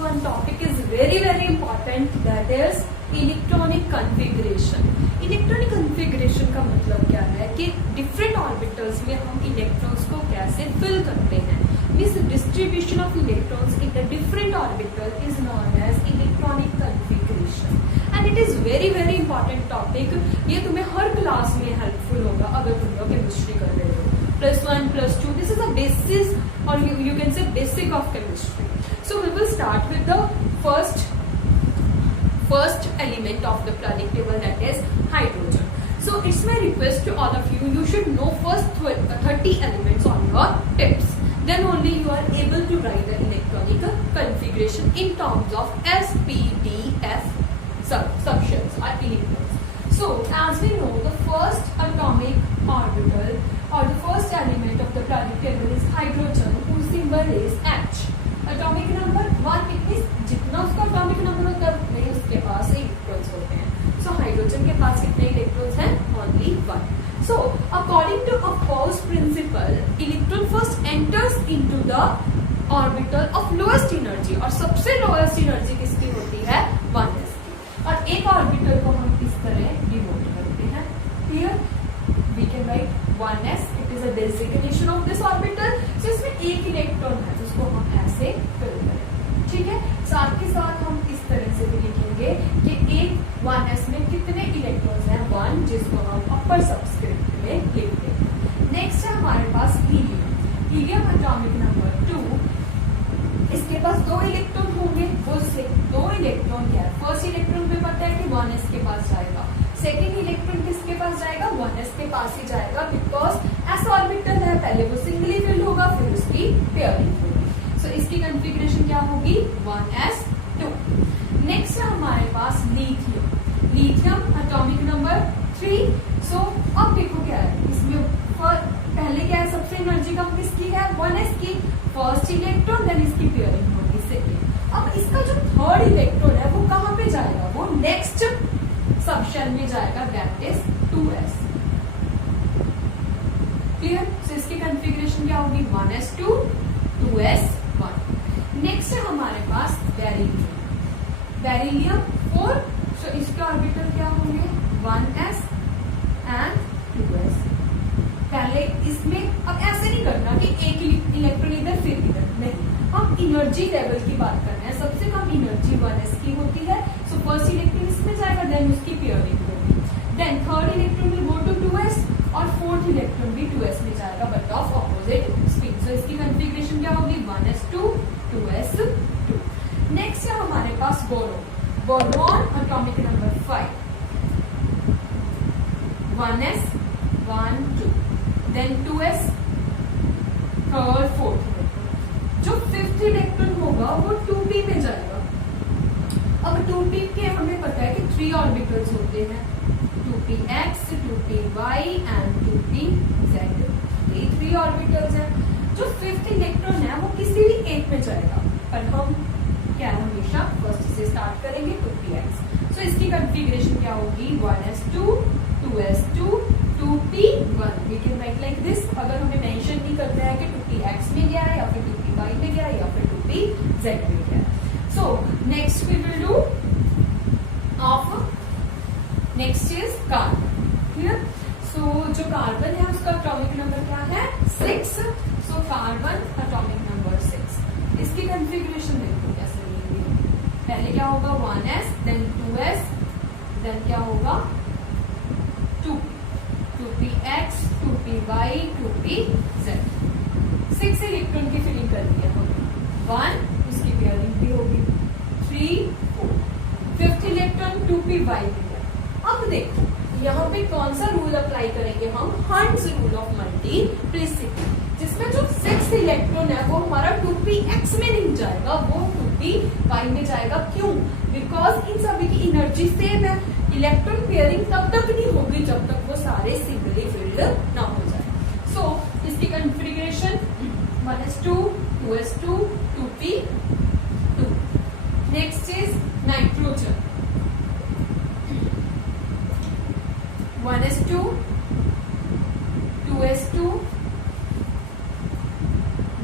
one topic is very important, that is electronic configuration. Electronic configuration का मतलब क्या है कि डिफरेंट ऑर्बिटल्स में हम इलेक्ट्रॉन्स को कैसे फिल करते हैं। Means distribution of electrons in the different orbital is known as electronic configuration and it is very important topic. ये तुम्हें हर क्लास में हेल्पफुल होगा अगर तुम लोग केमिस्ट्री कर रहे हो। +1 +2 दिस इज अ बेसिस और you can say basic of chemistry. So we will start with the first element of the periodic table, that is hydrogen. So it's my request to all of you, you should know first 30 elements on your tips. Then only you are able to write the electronic configuration in terms of S, P, D, F subshells or electrons. So as we know, the first atomic orbital or the first element of the periodic table is hydrogen, whose symbol is H. Atomic number 1, it means जितना उसका atomic number होता है उतने ही उसके पास electrons होते हैं। So hydrogen के पास कितने इलेक्ट्रॉन्स हैं? Only 1. So according to Gauss principle, electron first enters into the orbital of lowest energy और सबसे lowest energy किसकी होती है? 1s की। और एक ऑर्बिटल को हम इस तरह डिनोट करते हैं। Here we can write 1s, it is a designation of this orbital. So इसमें एक इलेक्ट्रॉन है जिसको हम ऐसे फिल करें, ठीक है। साथ के साथ हम इस तरह से भी लिखेंगे कि एक 1s में कितने इलेक्ट्रॉन्स हैं? 1, जिसको हम अपर सबस्क्रिप्ट में लिखते हैं। नेक्स्ट है हमारे पास हीलियम। हीलियम एटॉमिक नंबर 2, इसके पास 2 इलेक्ट्रॉन होंगे। वो 2 इलेक्ट्रॉन क्या है? फर्स्ट इलेक्ट्रॉन में पता है कि 1s के पास जाएगा, सेकेंड इलेक्ट्रॉन किसके पास जाएगा? 1s के पास ही जाएगा, बिकॉज एस ऑर्बिटल है, पहले वो सिंगली फिल्ड होगा फिर उसकी पेयरिंग होगी। सो इसकी कॉन्फ़िगरेशन क्या होगी? 1s2। नेक्स्ट है हमारे पास लिथियम। Lithium atomic number 3। सो अब देखो क्या है इसमें, पहले क्या है? सबसे एनर्जी कम किसकी है? 1s की। फर्स्ट इलेक्ट्रॉन, देन इसकी पेयरिंग होगी सेकेंड। अब इसका जो थर्ड इलेक्ट्रॉन है वो कहाँ पे जाएगा? वो नेक्स्ट सबशेल में जाएगा, दैट इज 2s। क्लियर? सो इसकी कॉन्फ़िगरेशन क्या होगी? 1s2 2s1। नेक्स्ट है हमारे पास बेरिलियम। बेरिलियम 4। सो इसके ऑर्बिटल क्या होंगे? 1s and 2s। पहले इसमें अब ऐसे नहीं करना कि एक इलेक्ट्रॉन इधर फिर इधर, नहीं, हम एनर्जी लेवल की बात कर रहे हैं। सबसे कम एनर्जी 1s की होती है। सो फर्स्ट इलेक्ट्रॉन इसमें जाएगा, देन उसकी पेयरिंग होगी, then third electron will go to 2s और फोर्थ इलेक्ट्रॉन भी 2s में जाएगा but of opposite spin. So इसकी कॉन्फ़िगरेशन क्या होगी? 1s2 2s2। नेक्स्ट है हमारे पास boron. Boron atomic number 5, 1s 1 2, then 2s third fourth. जो फिफ्थ इलेक्ट्रॉन होगा वो 2p में जाएगा। अब 2p के हमें पता है कि 3 ऑर्बिटल्स होते हैं, 2px 2py एंड 2pz। ये 3 ऑर्बिटल्स हैं। जो फिफ्थ इलेक्ट्रॉन है वो किसी भी एक में जाएगा, पर हम क्या हमेशा फर्स्ट से स्टार्ट करेंगे, 2px। सो इसकी कॉन्फ़िगरेशन क्या होगी? 1s2 2s2 2p1। We can write like this. अगर हमें मेंशन नहीं करना है कि 2px में गया है या फिर 2py में गया है या फिर 2pz में गया है। So next we will do next is carbon. Clear? So जो कार्बन है उसका एटॉमिक नंबर क्या है? 6। So carbon atomic number 6। इसकी कॉन्फ़िगरेशन देखो कैसे मिलेगी। पहले क्या होगा? 1s, देन 2s, देन क्या होगा? 2px 2py 2pz। 6 इलेक्ट्रॉन की फिलिंग कर दिया हमने। 1 उसकी पेयरिंग भी होगी, 3 4, फिफ्थ इलेक्ट्रॉन 2py भी है। अब देखो यहाँ पे कौन सा रूल अप्लाई करेंगे हम? हंट्स रूल ऑफ मल्टीप्लिसिटी, जिसमें जो 6th इलेक्ट्रॉन है वो हमारा 2px में नहीं जाएगा, वो 2py में जाएगा। क्यों? बिकॉज इन सभी की एनर्जी सेम है। इलेक्ट्रॉन पेयरिंग तब तक नहीं होगी जब तक वो सारे सिंगली फिल्ड ना हो जाए। सो इसकी configuration 1s2 2s2 2p2। Next is nitrogen. 1s2 2s2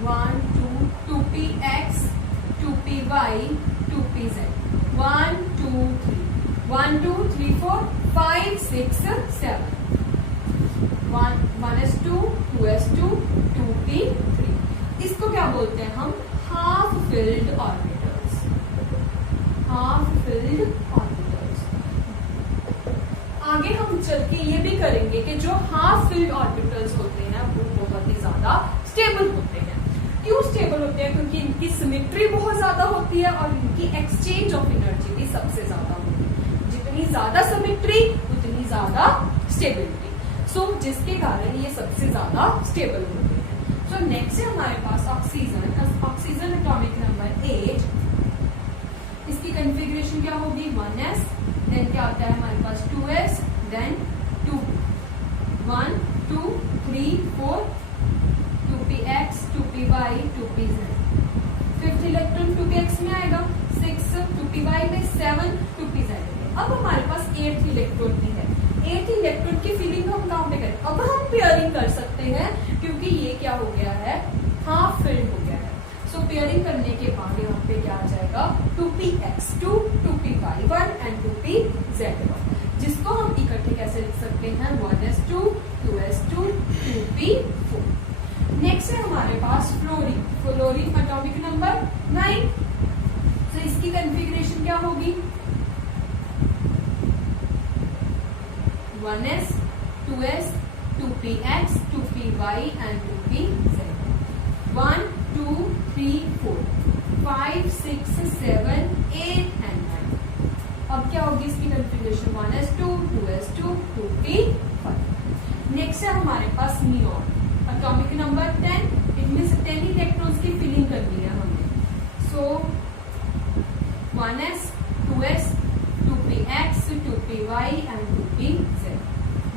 1 2 2px 2p 2py, 2pz. 1 2 3 1 2 3 4 5 6 7. 1s2 2s2 2p3. इसको क्या बोलते हैं हम? Half filled orbitals. Half filled orbitals. आगे हम चल के ये भी करेंगे कि जो हाफ फिल्ड ऑर्बिटल्स होते हैं वो बहुत ही ज्यादा स्टेबल होते हैं. क्यों स्टेबल होते हैं? क्योंकि इनकी सिमेट्री बहुत ज्यादा होती है और इनकी एक्सचेंज ऑफ एनर्जी भी सबसे ज्यादा होती है. जितनी ज्यादा सिमेट्री उतनी ज्यादा स्टेबिलिटी. सो जिसके कारण ये सबसे ज्यादा स्टेबल होते हैं. सो नेक्स्ट है हमारे पास ऑक्सीजन. Oxygen atomic number 8. इसकी कॉन्फ़िगरेशन क्या होगी? 1s. देन क्या आता है हमारे पास? 2s. Then 2 1 2 3 4 2px 2py 2pz. Fifth electron 2px में आएगा. 6 2py में 7 2pz में. अब हमारे पास 8th इलेक्ट्रॉन भी है. 8th इलेक्ट्रॉन की फीलिंग हम कहाँ पे करें? अब हम पेयरिंग कर सकते हैं क्योंकि ये क्या हो गया है? हाफ फिल्ड हो गया है. सो पेयरिंग करने के बाद यहाँ पे क्या आ जाएगा? 2px2 2py1 and 2pz1. जिसको हम इकट्ठे कैसे लिख सकते हैं? 1s2 2s2 2p4. नेक्स्ट है हमारे पास फ्लोरीन. Fluorine atomic number 9. तो इसकी कॉन्फ़िगरेशन क्या होगी? 1s 2s 2px 2py and 2pz. 1 2 3 4 5 6 7 8 and 9. अब क्या होगी इसकी configuration? 1s2 2s2 2p5. Next है हमारे पास नियॉन एटॉमिक नंबर 10. इनमें से 10 इलेक्ट्रॉन्स की फिलिंग करनी है हमने. सो 1s 2s 2px 2py and 2pz.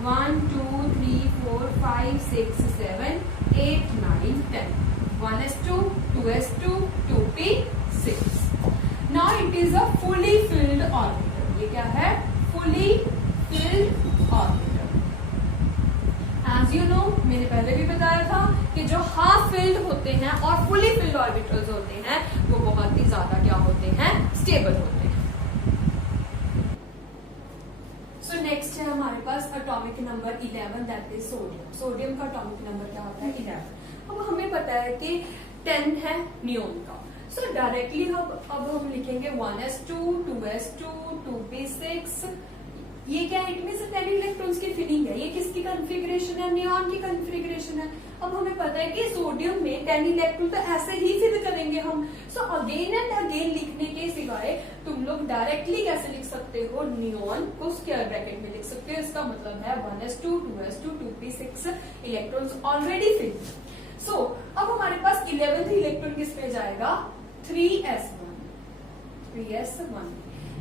1 2 3 4 5 6 7 8 9 10. 1s2 2s2 2p6. Now it is a fully filled orbital. ये क्या है? fully filled orbital. As you know, मैंने पहले भी बताया था कि जो हाफ फिल्ड होते हैं और फुली फिल्ड ऑर्बिटल्स होते हैं वो बहुत ही ज्यादा क्या होते हैं? स्टेबल होते हैं. सो नेक्स्ट है हमारे पास atomic number 11 that is sodium. Sodium का एटॉमिक नंबर क्या होता है? 11. अब हमें पता है कि 10 है नियोन का. सो डायरेक्टली अब हम लिखेंगे 1s2 2s2 2p6. ये क्या है? इनमें से 10 इलेक्ट्रॉन्स की फिलिंग है. ये किसकी कॉन्फ़िगरेशन है? नियॉन की कॉन्फ़िगरेशन है. अब हमें पता है कि सोडियम में 10 इलेक्ट्रॉन तो ऐसे ही फिल करेंगे हम. सो अगेन एंड अगेन लिखने के सिवाय तुम लोग डायरेक्टली कैसे लिख सकते हो? नियॉन को स्क्वायर ब्रैकेट में लिख सकते हो. इसका मतलब है 1s2 2s2 2p6 electrons already field. सो अब हमारे पास 11th इलेक्ट्रॉन किस पे जाएगा? 3s1. 3s1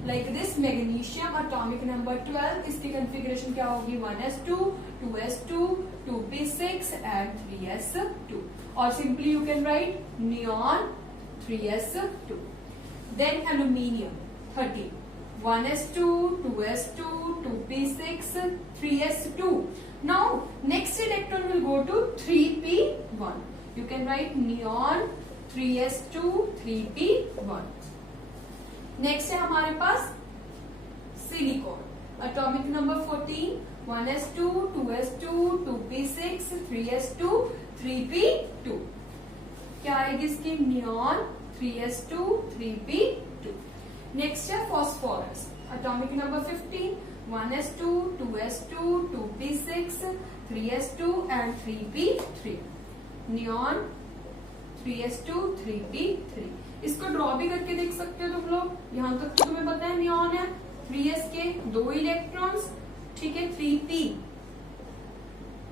like this. Magnesium atomic number 12. इसकी कॉन्फ़िगरेशन क्या होगी? 1s2 2s2 2p6 and 3s2. और simply you can write neon 3s2. Then aluminium 13. 1s2 2s2 2p6 3s2. Now next electron will go to 3p1. You can write neon 3s2 3p1. Next है हमारे पास silicon atomic number 14. 1s2 2s2 2p6 3s2 3p2. क्या आएगी इसकी? Neon 3s2 3p2. Next है phosphorus atomic number 15. 1s2 2s2 2p6 3s2 and 3p3. Neon 3s2 3p3. इसको draw भी करके देख सकते हो तुम लोग. यहां तक तो तुम्हें पता है नियॉन है. 3s के 2 इलेक्ट्रॉन्स. ठीक है. 3p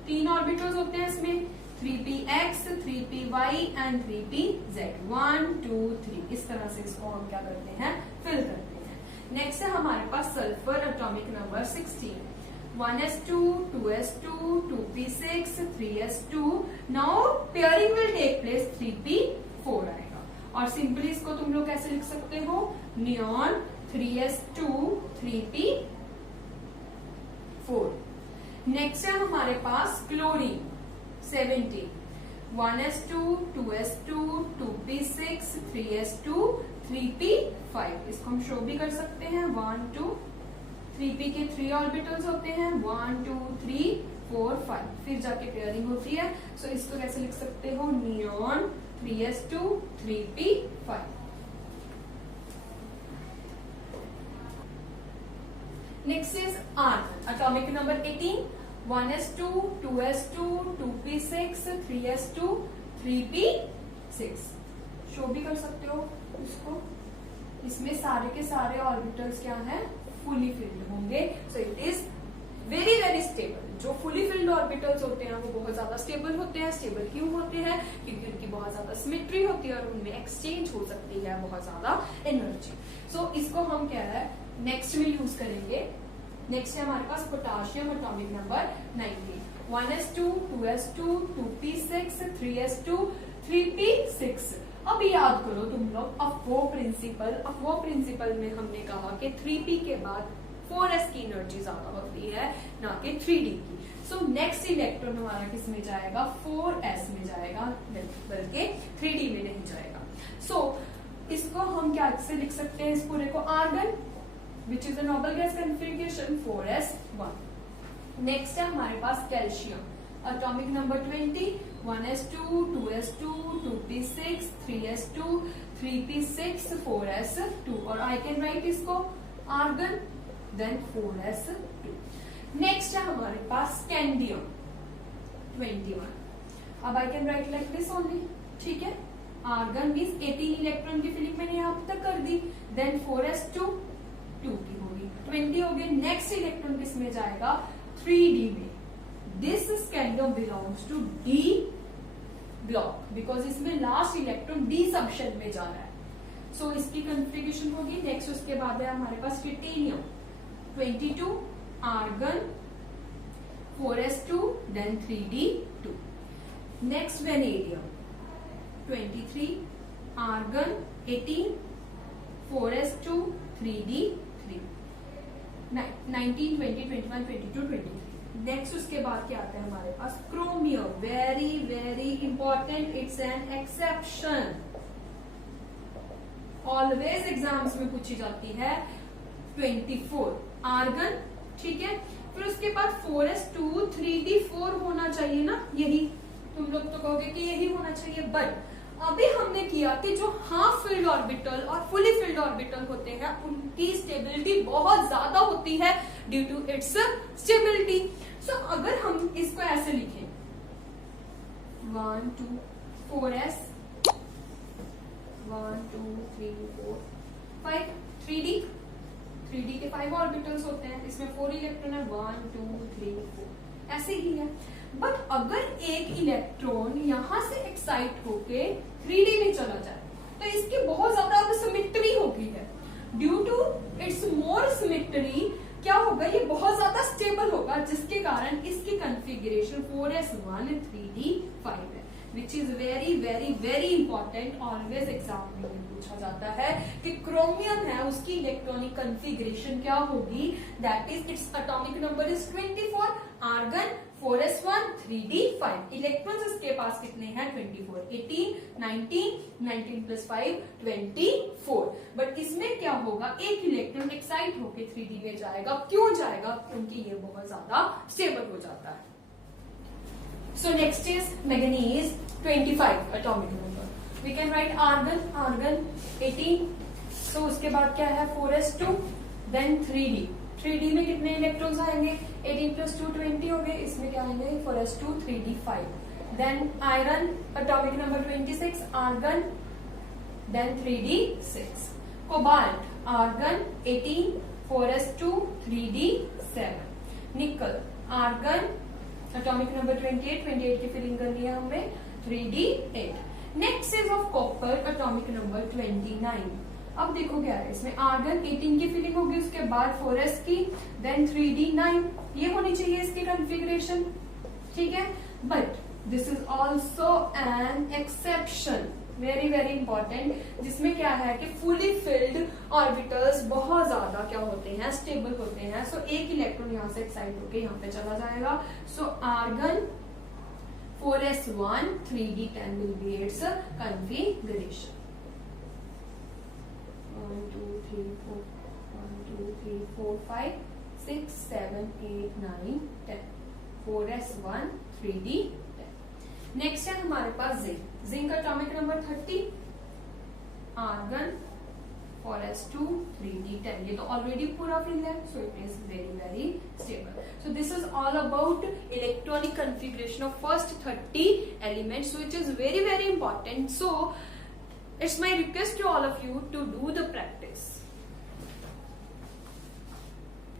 3 ऑर्बिटल्स होते हैं इसमें. 3px 3py and 3pz. 1 2 3. इस तरह से इसको हम क्या करते हैं? फिल करते हैं. नेक्स्ट है हमारे पास sulphur atomic number 16. 1s2 2s2 2p6 3s2. Now pairing will take place 3p4 आएगा. और सिंपली इसको तुम लोग कैसे लिख सकते हो? Neon 3s2 3p4. नेक्स्ट है हमारे पास chlorine 17. 1s2 2s2 2p6 3s2 3p5। इसको हम शो भी कर सकते हैं 1 2 3p के 3 ऑर्बिटल्स होते हैं 1 2 3 4 5, फिर जाके पेयरिंग होती है। सो इसको कैसे लिख सकते हो, neon 3s2 3p5। Next is argon, atomic number 18 1s2 2s2 2p6 3s2 3p6। Show भी कर सकते हो इसको। इसमें सारे के सारे ऑर्बिटल्स क्या हैं, फुली फिल्ड होंगे। सो it is very very stable. जो फुली फिल्ड ऑर्बिटल्स होते हैं वो बहुत ज्यादा स्टेबल होते हैं। स्टेबल क्यों होते हैं, क्योंकि उनकी बहुत ज्यादा सिमेट्री होती है और उनमें एक्सचेंज हो सकती है बहुत ज्यादा एनर्जी। सो इसको हम क्या है नेक्स्ट में यूज करेंगे। नेक्स्ट है हमारे पास potassium, atomic number 19 1s2 2s2 2p6 3s2 3p6। अब याद करो तुम लोग अफवो प्रिंसिपल में हमने कहा कि 3p के बाद 4s की एनर्जी ज्यादा होती है ना कि 3d की। सो नेक्स्ट इलेक्ट्रॉन हमारा किस में जाएगा, 4s में जाएगा, बल्कि 3d में नहीं जाएगा। सो इसको हम क्या से लिख सकते हैं, इस पूरे को argon which is a noble gas configuration 4s1। Next है हमारे पास calcium, atomic number 20 1s2 2s2 2p6 3s2 3p6 4s2, और आई कैन राइट इसको आर्गन देन 4s2। नेक्स्ट है हमारे पास कैंडियम 21। अब I can write like this only, ठीक है। Argon means 18 electron की फिलिंग मैंने यहां तक कर दी, देन 4s2 2 की होगी 20 हो गए। नेक्स्ट इलेक्ट्रॉन किस में जाएगा, 3d में। This scandium belongs to d block because इसमें लास्ट इलेक्ट्रॉन डी सबशेल में जा रहा है। सो इसकी कॉन्फ़िगरेशन होगी। नेक्स्ट उसके बाद है हमारे पास titanium 22 argon 4s2 then 3d2। Next vanadium 23 argon 18 4s2 3d3 19 20 21 22 23। Next उसके बाद क्या आता है हमारे पास chromium, very very important, it's an exception, always exams में पूछी जाती है। 24 आर्गन, ठीक है। फिर उसके बाद 4s2 3d4 होना चाहिए ना, यही तुम लोग तो कहोगे कि यही होना चाहिए, बट अभी हमने किया कि जो हाफ फिल्ड ऑर्बिटल और फुली फिल्ड ऑर्बिटल होते हैं उनकी स्टेबिलिटी बहुत ज्यादा होती है ड्यू टू इट्स स्टेबिलिटी। सो अगर हम इसको ऐसे लिखें 1 2 4s 1 2 3 4 5 3d के 5 ऑर्बिटल्स होते हैं, इसमें 4 इलेक्ट्रॉन है 1 2 3 4 ऐसे ही है। बट अगर एक इलेक्ट्रॉन यहां से एक्साइट होके 3d में चला जाए तो इसकी बहुत ज्यादा सिमेट्री होगी है। Due to its more symmetry क्या होगा, ये बहुत ज्यादा स्टेबल होगा, जिसके कारण इसकी कॉन्फ़िगरेशन 4s1 3d5 है, which is very very very important. Always exam में पूछा जाता है कि क्रोमियम है उसकी इलेक्ट्रॉनिक कॉन्फ़िगरेशन क्या होगी, that is its atomic number is 24 argon 4s1 3d5। Electrons इसके पास कितने हैं 24 18 19 प्लस 5 24। बट इसमें क्या होगा, एक इलेक्ट्रॉन एक्साइट होके 3d में जाएगा। क्यों जाएगा, क्योंकि ये बहुत ज्यादा स्टेबल हो जाता है। So next is manganese 25 atomic number. We can write argon 18। So उसके बाद क्या है 4s2 देन 3d में कितने इलेक्ट्रॉन्स आएंगे 18 प्लस 2 20 हो गए, इसमें क्या आएंगे 4s2 3d5। Then iron atomic number 26 argon then 3d6। Cobalt argon 18 4s2 3d7। निकल आर्गन एटॉमिक नंबर 28 की फिलिंग करनी है हमें 3d8। Next is of copper atomic number 29। अब देखो क्या है इसमें आर्गन 18 की फिलिंग होगी, उसके बाद 4s की, देन 3d9, ये होनी चाहिए इसकी कॉन्फ़िगरेशन, ठीक है। But this is also an exception, very very important, जिसमें क्या है कि फुली फिल्ड ऑर्बिटल्स बहुत ज्यादा क्या होते हैं, स्टेबल होते हैं। सो एक इलेक्ट्रॉन यहां से एक्साइट होके यहाँ पे चला जाएगा। सो argon 4s1 3d10 will be its configuration. 1 2 3 4 1 2 3 4 5 6 7 8 9 10 4s1 3d 10. Next है हमारे पास जिंक का atomic number 30, argon 4s2 3d10. ये तो ऑलरेडी पूरा फिल है, so it is very stable. So this is all about electronic configuration of first 30 elements, which is very important. So it's my request to all of you to do the practice.